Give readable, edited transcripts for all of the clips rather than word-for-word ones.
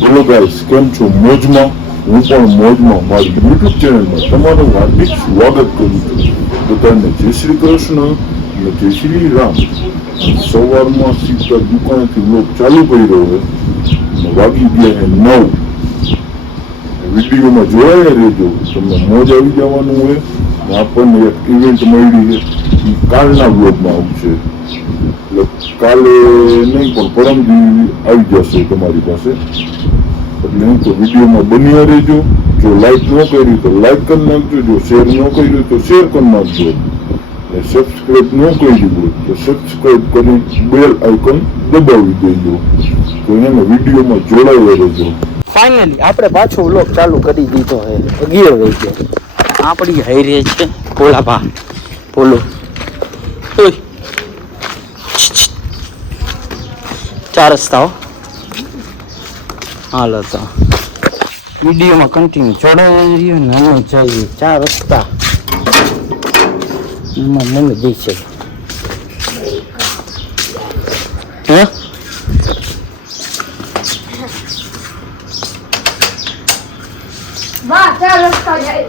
Hello guys, કેમ છો? મોજમાં? હું પણ મોજમાં. મારી યુટ્યુબ ચેનલમાં તમારું હાર્દિક સ્વાગત કરું છું. બધાને જય શ્રી કૃષ્ણ અને જય શ્રી રામ. સવારમાં સીધા દુકાનેથી વ્લોગ ચાલુ કર્યો હોય અને વાગી ગયા હે 9. વિડીયોમાં જોડાયા રહેજો, તમને મોજ આવી જવાનું હોય. આપણને એક ઇવેન્ટ મળી છે, કાલના વ્લોગમાં આવશે. એટલે કાલે નહીં પણ પરમદી આવી જશે તમારી પાસે. એટલે એમ તો વિડીયોમાં બન્યા રહેજો. જો લાઈક ન કરી તો લાઈક કરી નાખજો, જો શેર ન કર્યું તો શેર કરી નાખજો, અને સબસ્ક્રાઈબ ન કર્યું હોય તો સબસ્ક્રાઈબ કરી બેલ આઇકન દબાવી દેજો. તો એમાં વિડીયોમાં જોડાયા રહેજો. ફાઇનલી આપણે પાછો વ્લોગ ચાલુ કરી દીધો હે. 11 વાગે આપણી હાઈરે છે ભોળાભા. બોલો ઓય 4 રસ્તા હાલો તો વિડીયોમાં કન્ટિન્યુ જોડાઈ રહ્યો ને અમે જઈએ 4 રસ્તા. એમાં મને જઈ છે હે વાહ 4 રસ્તા જાય.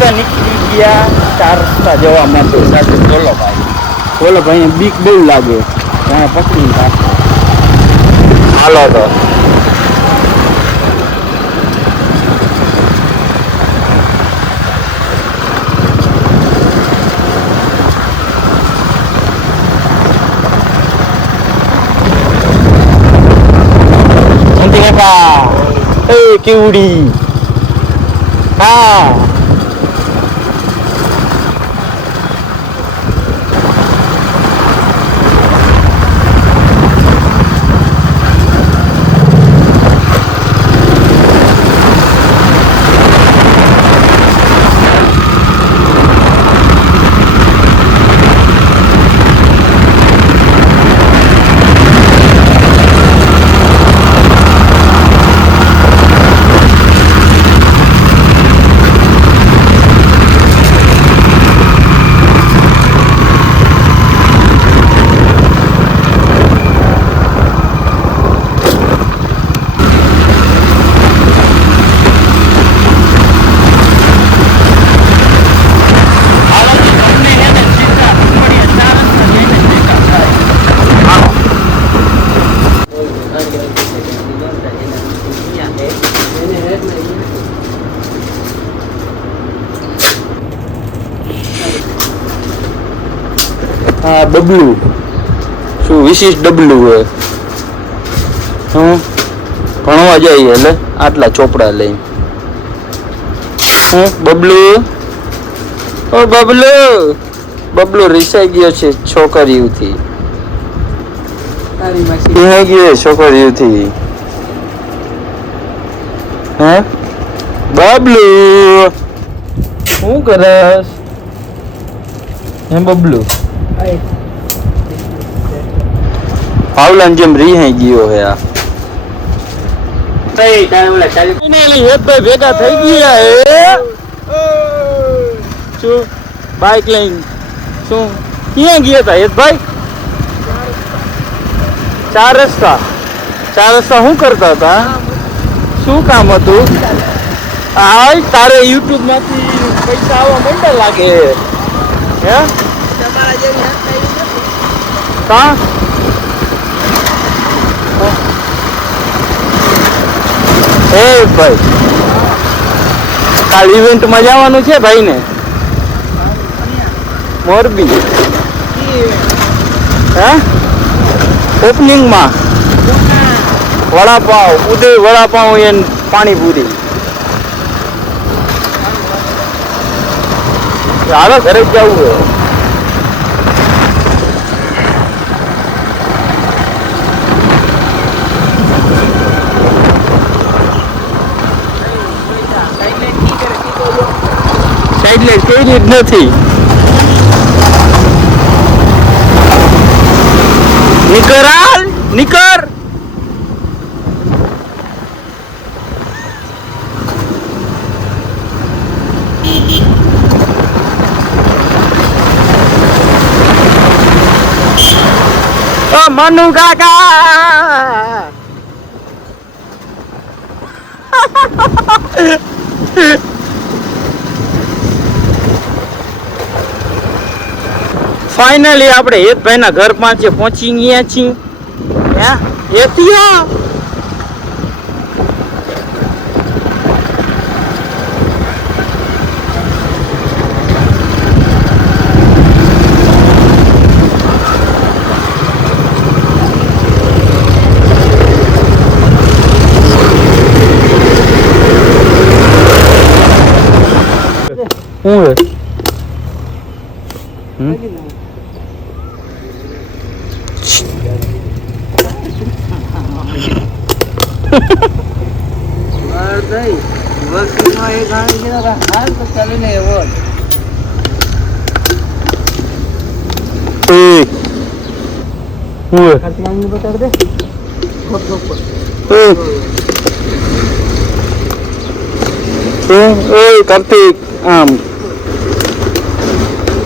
હા નીકળી ગયા 4 રસ્તા જવા માટે સાથે. બોલો ભાઈ બીક બહુ લાગે ત્યાં પકડી હાલો તો કેવડી હા ડબલું શું વિશેષ ડબલું હોય હું ભણવા જઈએ એટલે આટલા ચોપડા લઈ હું બબલું ઓ બબલું રીસાઈ ગયો છે છોકરીઓથી. ગયો છોકરીઓથી હે બબલું શું કરસ હે બબલું પાવલાન જેમ રીહાઈ ગયો હે આ. ભાઈ ભેગા થઈ ગયા હે શું બાઈક લઈને શું ક્યાં ગયા હતા હેતભાઈ? 4 રસ્તા શું કરતા હતા? શું કામ હતું? હા તારે યુટ્યુબ માંથી પૈસા આવવા માંડ્યા લાગે હે કા એ ભાઈ કાલ ઇવેન્ટમાં જવાનું છે ભાઈ ને મોરબી હે ઓપનિંગમાં વડાપાવ ઉદય વડાપાવ એન પાણીપુરી. હાલો ઘરે જ જવું હોય. સાઈડ લાઈટ કઈ રીત નથી. નિકર મનુ કાકા ફાઇનલી આપણે હેતભાઈ ના ઘર પાસે પહોંચી ગયા છીએ. હેતિયા હું કાર્તિક આમ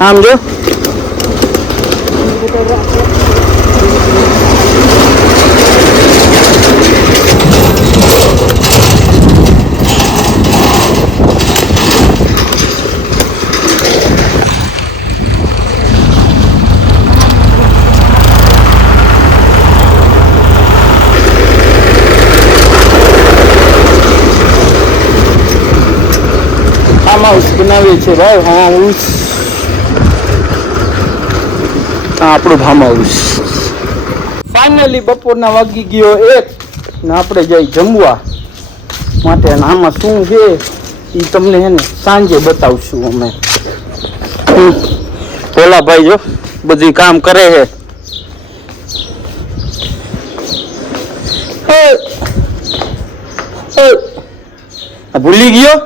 આમ જો હાઉસ બનાવીએ છીએ ભાઈ. હાઉસ આપણું ફાર્મ હાઉસ. ફાઇનલી બપોરના વાગી ગયો 1 ને આપણે જઈ જમવા માટે. આમાં શું છે એ તમને હે ને સાંજે બતાવશું અમે. ભોલા ભાઈ જો બધું કામ કરે છે. ભૂલી ગયો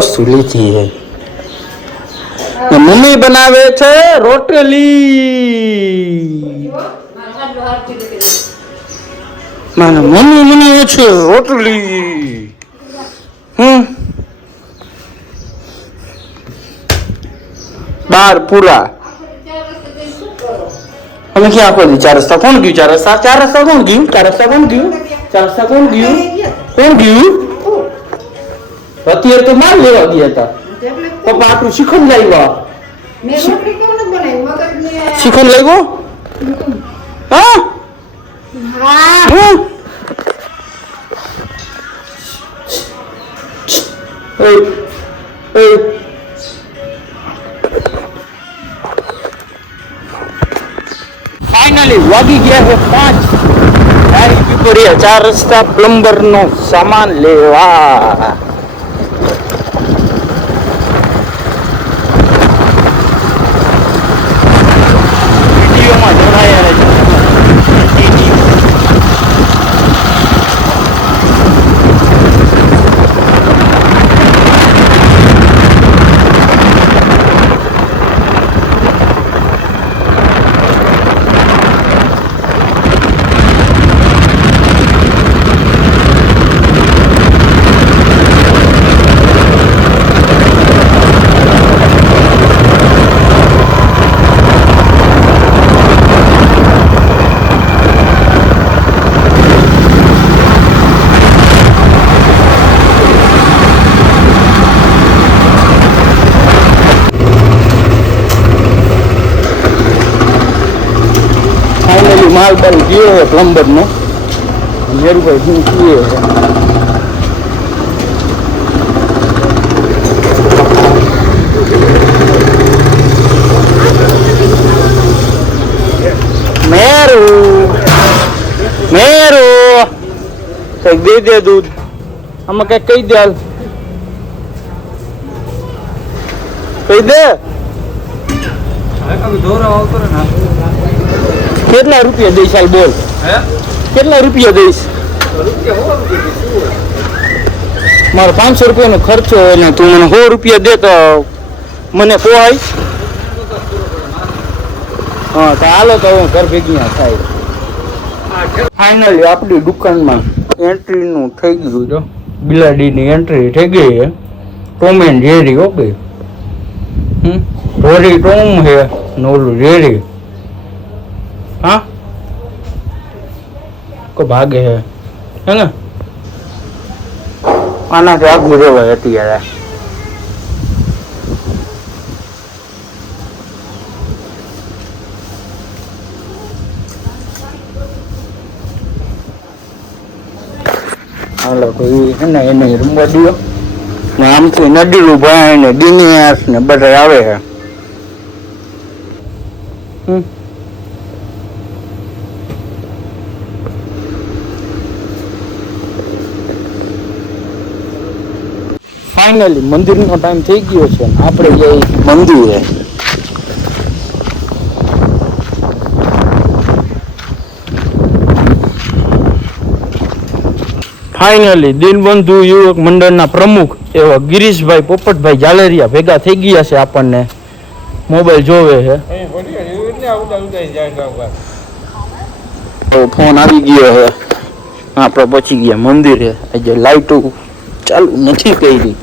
વસ્તુ લીધી છે. મમ્મી બનાવે છે રોટલી. મારા મમ્મી બનાવે છે રોટલી. બાર પૂરા અમે ક્યાં આપો ચાર રસ્તા કોણ ગયું? ચાર રસ્તા કોણ ગયું? ચાર રસ્તા કોણ ગયું? કોણ ગયું? અત્યારે તો માર લેવા ગયા હતા. પપ્પા આટલું શિખંડ લાવ્યા. શિખંડ લાવ્યો? હા ફાઇનલી વાગી ગયા છે 5. ચાર રસ્તા પ્લમ્બર નો સામાન લેવા. વિડીયોમાં જોડાયા રહેજો. માલ બાલ ગયો છે પ્લમ્બર નો. મેરુભાઈ શું કીએ મેરુ કઈક દે દે દૂધ. આમાં કઈક કહી દે. કહી દે કેટલા રૂપિયા દઈશ? હાલ બોલ. કેટલા રૂપિયા દઈશ? મારો 500 રૂપિયાનો ખર્ચો હોય ને તું મને 100 રૂપિયા દે તો મને પોહાય. હા તો હાલો તો હું ઘર ભેગી થાય. ફાઇનલી આપણી દુકાનમાં એન્ટ્રીનું થઈ ગયું જો. બિલાડીની એન્ટ્રી થઈ ગઈ છે. Tom and Jerry. ઓકે ઢોરી ટોમ હે નોલું રેડી હા કો ભાગે હે ને આનાથી આગું રેવાય અત્યારે હાલો ભાઈ હે ને એને રમવા દો ને આમથી નદીલું ભાઈ ને દિનિયાસ ને બધા આવે છે ફાઇનલી મંદિરનો ટાઈમ થઈ ગયો છે ને આપણે જઈ મંદિરે ફાઇનલી દિનબંધુ યુવક મંડળના પ્રમુખ એવા ગિરીશભાઈ પોપટભાઈ જાલેરિયા ભેગા થઈ ગયા છે આપણને મોબાઈલ જોવે છે ફોન આવી ગયો છે આપણે પહોંચી ગયા મંદિરે આજે લાઈટો ચાલુ નથી કરી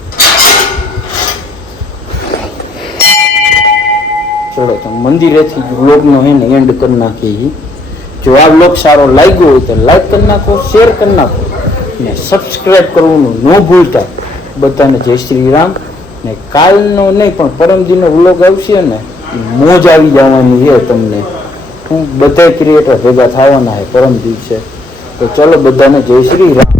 ચલો તો મંદિરેથી વ્લોગનો હે ને એન્ડ કરી નાખીએ જો આ વ્લોગ સારો લાગ્યો હોય તો લાઈક કરી નાખો શેર કરી નાખો ને સબસ્ક્રાઇબ કરવાનું ન ભૂલતા બધાને જય શ્રી રામ ને કાલનો નહીં પણ પરમદીનો વ્લોગ આવશે ને મોજ આવી જવાની છે તમને હું બધા ક્રિએટર ભેગા થવાના છે પરમ દિવસે તો ચલો બધાને જય શ્રી રામ